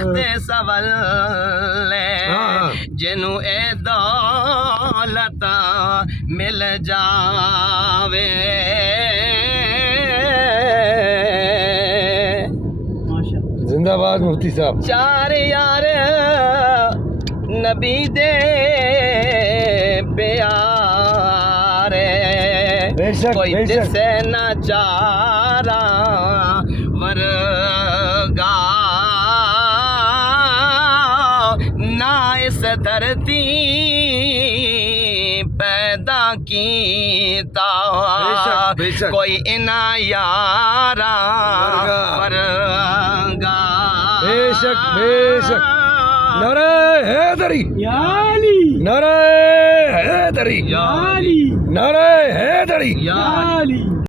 تخت سول جنوں اے دولت مل جاوے زندہ باد مفتی صاحب. چار یار نبی دے پیارے بے شک کوئی بے شک. دسے نہ چارا ورگا نہ اس دھرتی پیدا کیتا بے شک. کوئی انہا یارا ورگا بے شک بے شک. نعرہ حیدری، یا علی نعرہ حیدری، یا علی نعرہ حیدری. یا علی